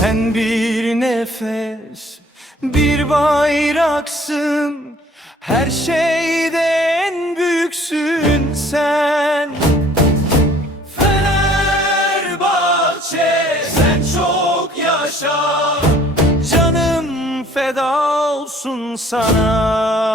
Sen bir nefes, bir bayraksın. Her şeyde en büyüksün sen. Fenerbahçe sen çok yaşa. Canım feda olsun sana.